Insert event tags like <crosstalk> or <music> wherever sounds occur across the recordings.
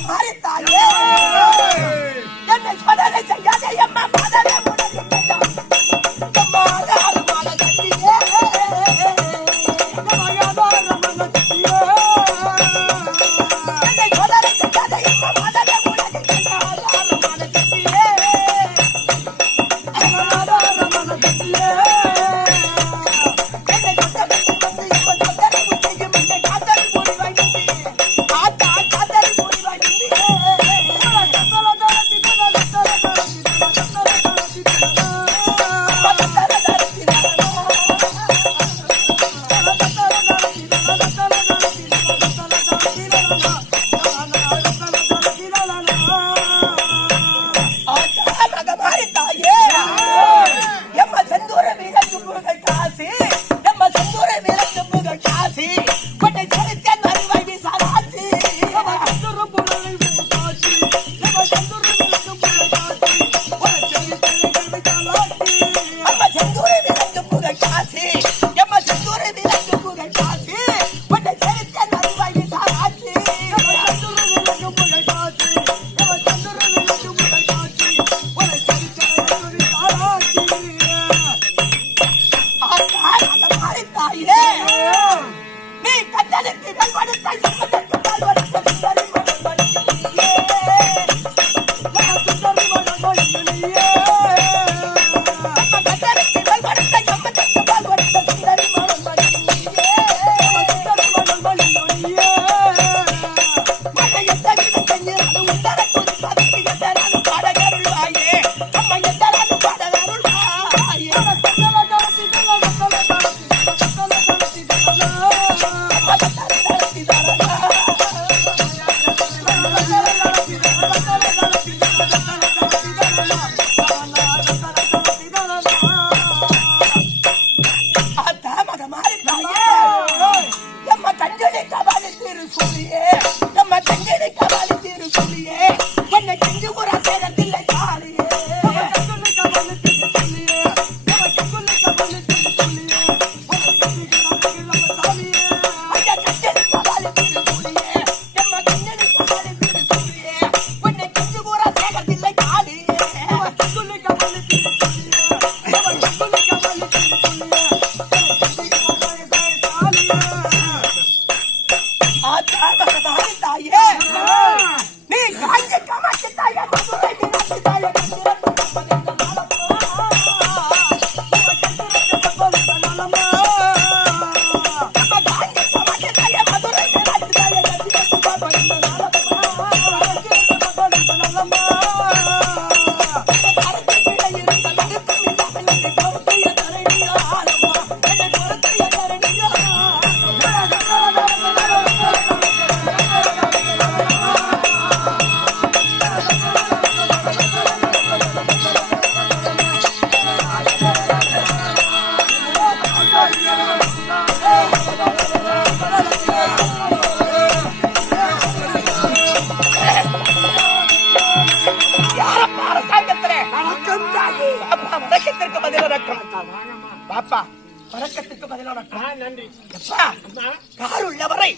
મારી તાળી એને છોડે નહીં பாப்பா வணக்கத்திற்கு பதில் வணக்கம் நன்றி அப்பா கார் உள்ளவரை.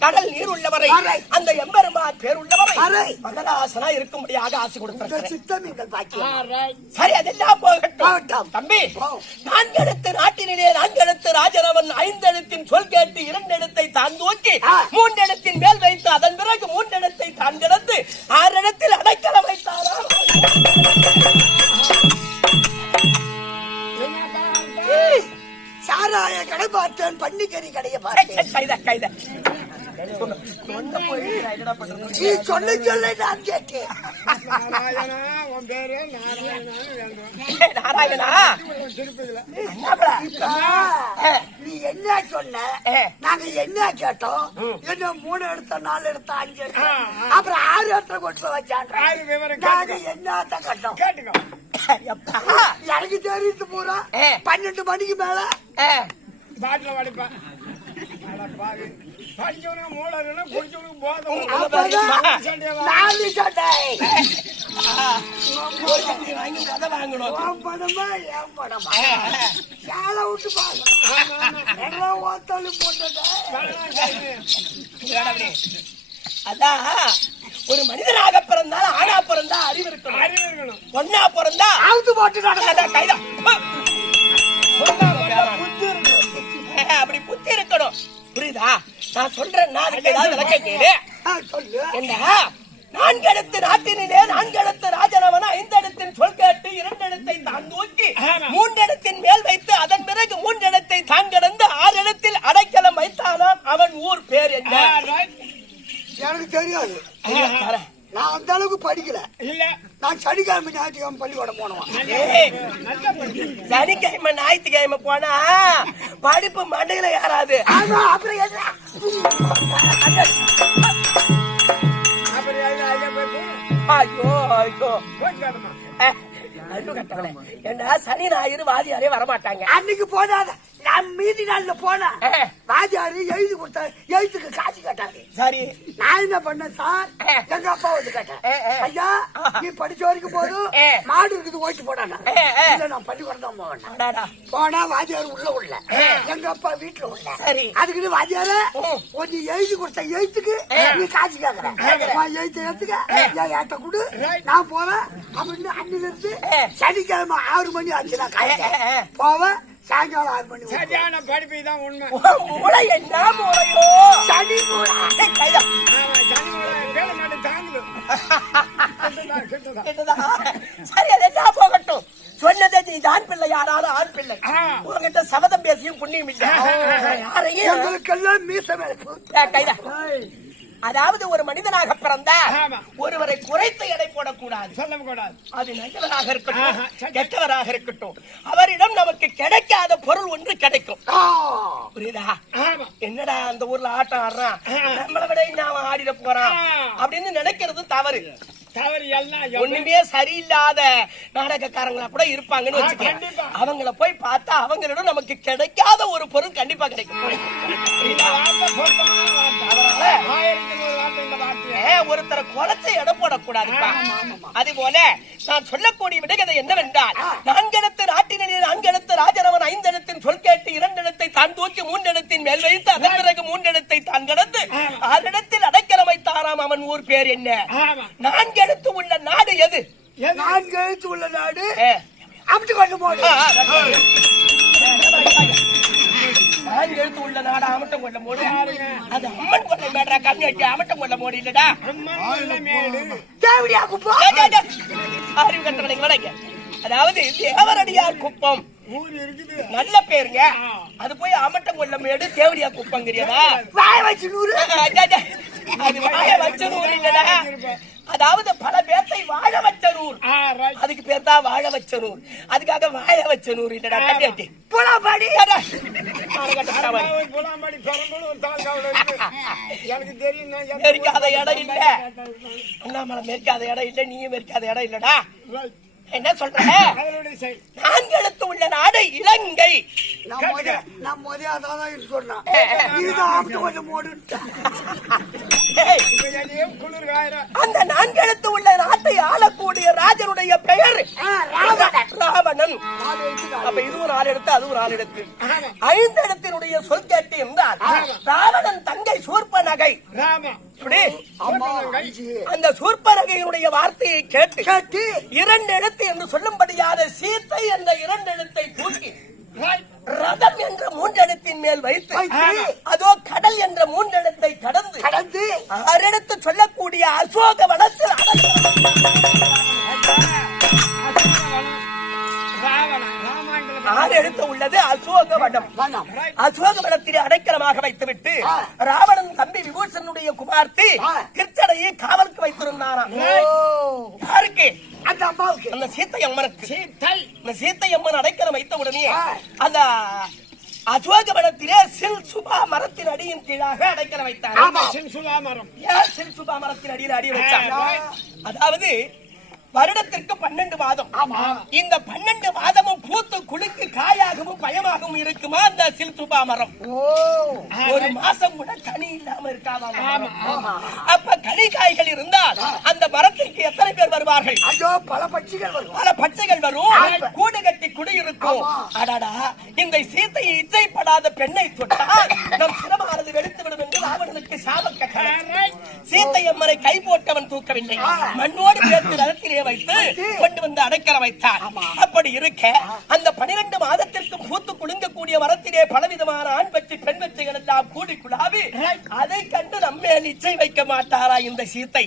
கடல் நீர் உள்ளவரை வரை. அந்த எம்பெருமான் பேர் உள்ளவரை வரை. மகராசனா இருக்கும்படியாக ஆசை கொடுத்திருக்கிறேன் சித்தம் எங்கள் பாக்கியம் சரி அதெல்லாம் போகட்டும். தம்பி. நான்கெழுத்து நாட்டினிலே நான்கெழுத்து ராஜரவன் ஐந்தெழுத்தின் சொல் கேட்டு இரண்டெழுத்தை தான் தூக்கி. மூன்றெழுத்தின் மேல் வைத்து அதன் பிறகு மூன்றெழுத்தை தான் கிடந்து ஆறிடத்தில் அடைக்கலம் வைத்தாராம் சாராய கடை பார்த்தேன் பன்னிக்கறி கடையை பார்த்தேன். கைத கைத. நீ சொல்ல சொல்ல நான் கேட்டேன். நாராயணா உன் பேரு நாராயணா வேண்டும் ஏய், நாராயணா? திருப்பதில என்னப்பா? இப்ப. நீ என்ன சொன்ன. நாங்க என்ன கேட்டோம்? என்ன மூணு எடுத்த நாலு எடுத்த அஞ்சு எடுத்த? அப்புறம் ஆறு இடத்துல கொண்டு விவரம் நாங்க. என்னத்த கட்டோம்? கேட்டுக்கோ? எனக்கு தெரியுது பூரா. பன்னெண்டு மணிக்கு மேல. பாட்டில வடிப்பேன் படிச்சவனுக்கு மூளை இல்லைன்னா குடிச்சவனுக்கு போதும் நாலு சட்டை வாங்கி வாங்கணும் படமா என் படமா? சேலை விட்டு எல்லாம் ஓத்தாலும். அதான். ஒரு மனிதனாக பிறந்தால் ஆணா பிறந்தா அறிவு இருக்கணும். அறிவு இருக்கணும். பொண்ணா பிறந்தா அவுத்து போட்டு கைதா. <laughs> அப்படி புத்தி இருக்கணும். புரியுதா? நான் சொல்றேன் நான் ஏதாவது விளக்க கேளு. சொல்லு. என்ன நான்கெழுத்து நாட்டினிலே நான்கெழுத்து ராஜனவன் ஐந்தெழுத்தின் சொல் கேட்டு இரண்டெழுத்தை தான் தூக்கி ஆமா. மூன்றெழுத்தின் மேல் வைத்து அதன் பிறகு மூன்றெழுத்தை தான் கடந்து ஆறு எழுத்தில் அடைக்கலம் வைத்தானாம் அவன் ஊர் பேர் என்ன. எனக்கு தெரியாது ஐயா, தரேன். நான் அந்த அளவுக்கு படிக்கல இல்ல நான் சனிக்கிழமை ஞாயிற்றுக்கிழமை பள்ளிக்கூடம் படிச்சு சனிக்கிழமை ஞாயிற்றுக்கிழமை போனா படிப்பு மண்டையில ஏறாது. ஆமா அப்புறம் என்ன? ஐயா ஐயா. ஏண்டா சனி ஞாயிறு வாதியாரே வரமாட்டாங்க. அன்னைக்கு போனாத நான் மீதி நாள்ல போனேன். வாஜாரு எழுதி கொடுத்தாரு எழுத்துக்கு காசு கேட்டாரு சரி நான் என்ன பண்ணேன் சார். எங்க அப்பா வந்து கேட்டேன். ஐயா நீ படிச்ச வரைக்கும் போதும் ஆ. மாடு இருக்குது ஓட்டு போடானா. இல்ல நான் பள்ளிக்கூடம் தான் போவேன். போனா வாத்தியார் உள்ள உள்ள. எங்க அப்பா வீட்டுல உள்ள சரி. அதுக்குன்னு வாத்தியார ம். கொஞ்சம் எழுதி கொடுத்த எழுத்துக்கு. நீ காசு கேக்குற எழுத்து எடுத்துக்க என் ஏட்ட கொடு நான் போறேன் அப்படின்னு அன்னில இருந்து ஆ. சனிக்கிழமை ஆறு மணி ஆச்சுன்னா காலையில ஆ, ஆ, ஆ. போவேன் சாயங்காலம் ஆறு மணி வருவேன். சரியான படிப்பு தான் உண்மை மூளை என்ன மூளையோ சனி. ஆமா சனி மூளை வேலை தாங்குது? சரி அது என்ன போகட்டும் சொன்னதே நீ பிள்ளை யாராலும் ஆண் பிள்ளை. உங்ககிட்ட சபதம் பேசியும் புண்ணியம் இல்லை யாரையும் எங்களுக்கெல்லாம் மீச கைதா. அதாவது ஒரு மனிதனாக பிறந்தா ஆமா. ஒருவரை குறைத்து எடை போடக்கூடாது. சொல்லக்கூடாது. அது நல்லவராக இருக்கட்டும். கெட்டவராக இருக்கட்டும். அவரிடம் நமக்கு கிடைக்காத பொருள் ஒன்று கிடைக்கும். புரியுதா? ஆமா. என்னடா அந்த ஊர்ல ஆட்டம் ஆடுறான்? நம்மளை விட இன்னும் ஆடிட போறான். அப்படின்னு நினைக்கிறது தவறு. ஒண்ணுமே சரியில்லாத நாடகக்காரங்களா கூட இருப்பாங்கன்னு வச்சுக்க. அவங்கள போய் பார்த்தா அவங்களிடம் நமக்கு கிடைக்காத ஒரு பொருள் கண்டிப்பா கிடைக்கும். ஒருத்தரை குறைச்சு எடை போடக்கூடாதுப்பா. அது போல நான் சொல்லக்கூடிய விடுகதை என்னவென்றால் நான்கெழுத்து நாட்டினிலே நான்கெழுத்து ராஜரவன் ஐந்தெழுத்தின் சொல் கேட்டு இரண்டெழுத்தை தான் தூக்கி மூன்றெழுத்தின் மேல் வைத்து அதன் பிறகு மூன்றெழுத்தை தான் கடந்து ஆறிடத்தில் அடைக்கலம் வைத்தாராம் அவன் ஊர் பேர் என்ன? ஆமா. நான்கெழுத்து உள்ள நாடு எது? நான்கு எழுத்து உள்ள நாடு. அப்படி கொண்டு போடு. அமட்டம் கொள்ள போடு அது அம்மன் கொள்ள மேடா வச்சு அமட்டம் கொள்ள இல்லடா மேடு தேவடியா குப்பா டேய், டேய், டேய். அறிவு கட்டளைங்களா இங்க. அதாவது தேவரடியார் குப்பம். நல்ல பேருங்க. அது போய் அமட்டம் கொள்ள மேடு தேவடியா குப்பங்கிறியதா வாய வச்சு நூறு. அது வாழ வச்ச நூறு இல்லடா அதாவது பல பேர்த்தை வாழ வச்ச ரைட் அதுக்கு பேர் தான் வாழ வச்ச நூறு அதுக்காக வாழ வச்ச நூறு இல்லடா கட்டியாட்டி போடா பாடி புலாம்பாடி எனக்கு தெரியும் மெரிக்காத இடம் இல்ல. அண்ணாமலை மெரிக்காத இடம் இல்ல நீயும் மெரிக்காத இடம் இல்லடா. என்ன சொல்ற? செயல் நான்கெழுத்து உள்ள நாடு இலங்கை. நான் அதான் சொன்னேன் அந்த நான்கெழுத்து உள்ள நாட்டை ஆளக்கூடிய ராஜனுடைய பெயர் ராவணன். எழுத்து. அப்ப இதுவும் நாலு எடுத்து அதுவும் நாலு எடுத்து ஐந்து இடத்தினுடைய சொல் கேட்டு என்றால் ராவணன் தங்கை சூர்ப நகை. அந்த சூர்ப நகையினுடைய வார்த்தையை கேட்டு கேட்டு. இரண்டு எழுத்து என்று சொல்லும்படியான சீத்தை என்ற இரண்டு எழுத்தை தூக்கி. ரதம் என்ற மூன்றெழுத்தின் மேல் வைத்து அதோ கடல் என்ற மூன்றெழுத்தை கடந்து கடந்து. ஆறெடுத்து சொல்லக்கூடிய அசோக வனத்தில் ஆறு எழுத்து உள்ளது அசோக வனம். அசோக வனத்திலே அடைக்கலமாக வைத்துவிட்டு திருச்சடையை காவலுக்கு வைத்திருந்தாராம். யாருக்கு? அந்த அம்மாவுக்கு. அந்த சீத்தை அம்மனுக்கு சீத்தை. இந்த சீத்தை அம்மன் அடைக்கலம் வைத்த உடனே. அந்த அசோக வனத்திலே சில் சுபா மரத்தின் அடியின் கீழாக அடைக்கலம் வைத்தார். ஆமா சின்சுலா மரம். ஏன் சில் சுபா மரத்தின் அடியில் அடி வச்சாங்க. அதாவது வருடத்திற்கு பன்னெண்டு மாதம். ஆமா. இந்த பன்னெண்டு மாதமும் பூத்து குலுக்கு காயாகவும் பயமாகவும் இருக்குமா? அந்த சில் சுபா மரம் ஒரு மாசம் கூட கனி இல்லாம இருக்காதாம் அப்ப கனி காய்கள் இருந்தால் அந்த மரத்திற்கு எத்தனை பேர் வருவார்கள்? ஐயோ பல பட்சிகள் வரும். பல பச்சைகள் வரும். கூடு கட்டி குடியிருக்கும். அடடா இந்த சீத்தையை இச்சைப்படாத பெண்ணை தொட்டால் நம் சிரமானது வெடித்து விடும் என்று ராவணனுக்கு சாப கட்டளை. சீத்தை அம்மனை கை போட்டவன் தூக்கவில்லை. மண்ணோடு சேர்த்து ரதத்திலே வைத்து கொண்டு வந்து அடைக்கல வைத்தார். அப்படி இருக்க அந்த பனிரெண்டு மாதத்திற்கு பூத்து குலுங்கக்கூடிய மரத்திலே பலவிதமான ஆண் பச்சை பெண் பச்சைகள் எல்லாம் கூடி குழாவி அதை கண்டு நம்மே நிச்சயம் வைக்க மாட்டாரா இந்த சீத்தை?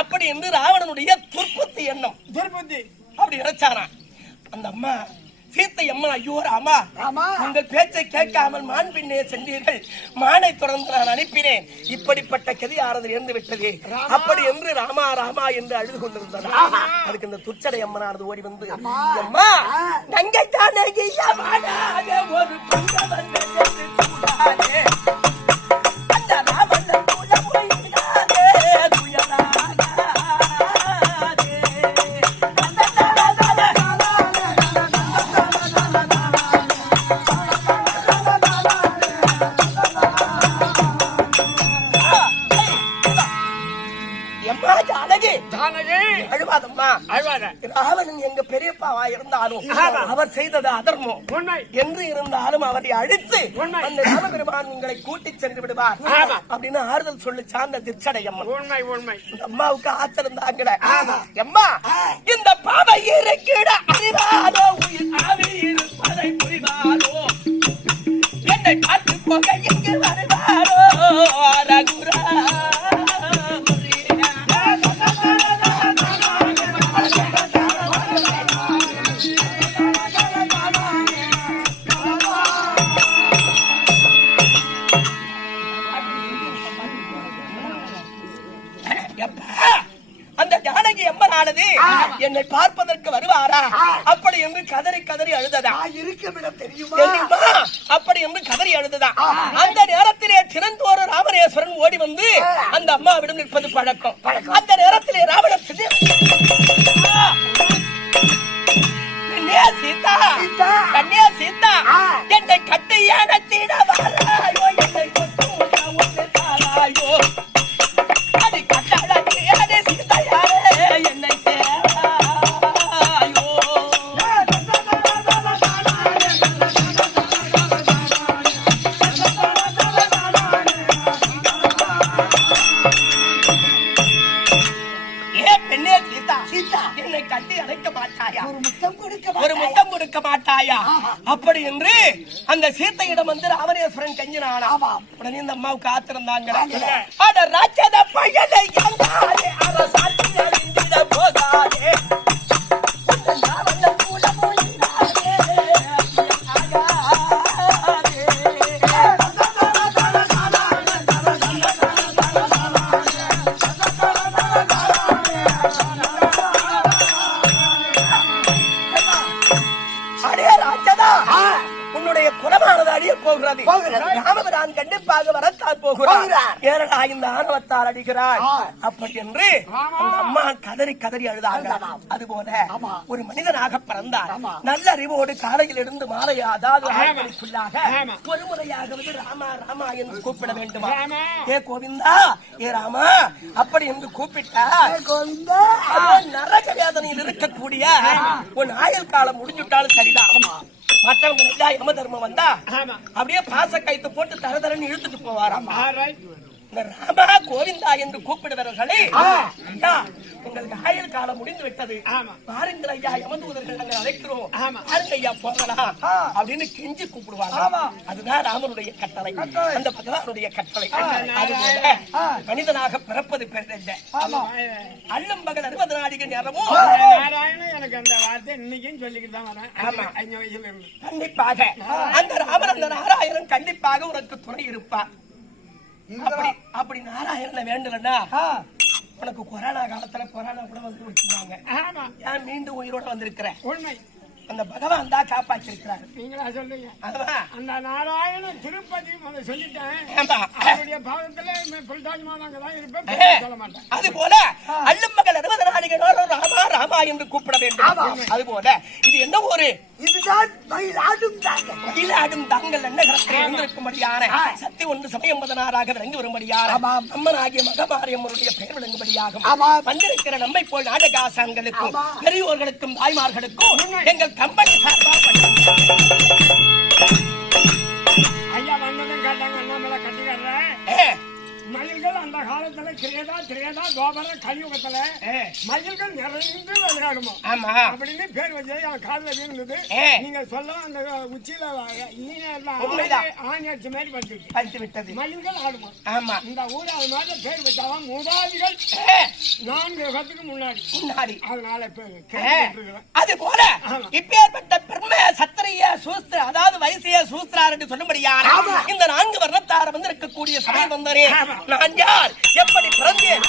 அப்படி என்று ராவணனுடைய துர்ப்புத்தி எண்ணம். துர்புத்தி. அப்படி நினைச்சாராம் அந்த அம்மா சீத்தை அம்மா ஐயோ ராமா. உங்கள் பேச்சை கேட்காமல் மான் பின்னே சென்றீர்கள். மானை தொடர்ந்து நான் அனுப்பினேன். இப்படிப்பட்ட கதியானது இருந்து விட்டது? அப்படி என்று ராமா ராமா என்று அழுது கொண்டிருந்ததா அதுக்கு இந்த துச்சடை அம்மனானது ஓடி வந்து அம்மா. நங்கை தானே இருந்தாலும். அவர் செய்தது அதர்மம். என்று இருந்தாலும் அவரை அழித்து. அந்த ராமபெருமான் உங்களை கூட்டிச் சென்று விடுவார். அப்படின்னு ஆறுதல் சொல்லி சார்ந்த திருச்சடையம்மன். உண்மை உண்மை. அம்மாவுக்கு ஆத்திருந்தாங்கட எம்மா இந்த பாவை இருக்கிட அறிவாலோ உயிர் ஆவி இருப்பதை எம்மனானது என்னை பார்ப்பதற்கு வருவாரா? அப்படி என்று கதறி கதறி அழுததா? தெரியுமா? அப்படி என்று கதறி அழுததா? அந்த நேரத்திலே திறந்தோறு ராமரேஸ்வரன் ஓடி வந்து அந்த அம்மாவிடம் நிற்பது பழக்கம். அந்த நேரத்திலே ராவணன் சீதா. சீதா. என்னை கட்டியான தீட அந்த சீத்தையிடம் வந்து ராமரேஸ்வரன் கஞ்சினானா ஆமாம். உடனே இந்த அம்மாவுக்கு ஆங்க. அட போகிறார் போகிறார். ஏனடா இந்த ஆணவத்தால் அடிக்கிறார் ஆ. அப்படி என்று. அந்த அம்மா கதறி கதறி அழுதாங்க. அதுபோல ஆமா. ஒரு மனிதனாக பிறந்தார். நல்ல அறிவோடு காலையில் இருந்து மாலை அதாவது. ஒரு ராமா ராமா என்று கூப்பிட வேண்டுமா. ஏ கோவிந்தா ஏ ராமா அப்படி என்று கூப்பிட்டா கோவிந்தா அதோ நரக வேதனையில் இருக்கக்கூடிய உன் ஆயுள் காலம் முடிஞ்சுட்டாலும் சரிதான் மற்றவங்க யம தர்மம் வந்தா. அப்படியே பாச கைத்து போட்டு தர தரன்னு இழுத்துட்டு போவாராம் ராமா கோவிந்தா என்று கூப்பிடுபவர்களே ஐயா உங்களுக்கு ஆயுள் காலம் முடிந்து விட்டது. ஆமா. பாருங்கள் ஐயா யமதூதர்கள் நாங்கள் அழைக்கிறோம். பாருங்க ஐயா போகலாம். அப்படின்னு கெஞ்சி கூப்பிடுவாங்க. அதுதான் ராமனுடைய கட்டளை. அந்த பகவானுடைய கட்டளை. அதுபோல. மனிதனாக பிறப்பது பெரிதல்ல ஆமா. அள்ளும் பகல் அறுபது நாடிகள் நேரமும் எனக்கு அந்த வார்த்தை இன்னைக்கும் சொல்லிக்கிட்டு தான் வரேன் கண்டிப்பாக. அந்த ராமன் அந்த நாராயணன் கண்டிப்பாக உனக்கு துணை இருப்பார் அப்படி அப்படி நாராயணனை வேண்டலன்னா உனக்கு கொரோனா காலத்துல கொரோனா கூட வந்து வச்சிருந்தாங்க ஏன் மீண்டும் உயிரோட வந்திருக்கிற? உண்மை. அந்த பகவான் தான் காப்பாற்றிருக்கிறாரு நீங்களா சொல்லுங்க. அந்த நாராயணன் திருப்பதி சொல்லிட்டேன். அவருடைய பாவத்துல புரட்டாசி மாதம் அங்கதான் இருப்பேன் சொல்ல மாட்டேன். அது போல அள்ளும் மகள் அறுபது நாடுகளோடு ராமா ராமா என்று கூப்பிட வேண்டும். அது போல இது என்ன ஊரு? இதுதான் மயிலாடும் தாங்க மயிலாடும் தாங்கள் என்ன கரத்தில் இருந்திருக்கும்படியான சக்தி ஒன்று சமயம் பதினாறாக விளங்கி வரும்படியான. அம்மனாகிய மகமாரியம்மனுடைய பெயர் விளங்கும்படியாகும். வந்திருக்கிற நம்மை போல் நாடகாசான்களுக்கும். பெரியோர்களுக்கும் தாய்மார்களுக்கும் எங்கள் கம்பெனி சார்பாக மயில்கள் அந்த காலத்துல கிரேதா திரேதா துவாபர கலியுகத்துல மயில்கள் நிறைந்து விளையாடுமா? ஆமா. அப்படின்னு பேர் வச்சு அவன் காதுல விழுந்தது. நீங்க சொல்ல அந்த உச்சியில உண்மைதான். ஆணி அடிச்ச மாதிரி பட்டுச்சு பறித்து விட்டது. மயில்கள் ஆடுமா? ஆமா. இந்த ஊர் அது மாதிரி பேர் வச்சாதான் மூதாதிகள் நான்கு யுகத்துக்கு முன்னாடி. முன்னாடி. அதனால பேர் போல. இப்பேற்பட்ட பெரும சத்திரிய சூஸ்திர அதாவது வைசிய சூஸ்திரார் என்று சொல்லும்படியான இந்த நான்கு வர்ணத்தார் வந்து இருக்கக்கூடிய சமயம் வந்தனே. நான் யார் எப்படி பிறந்தேன்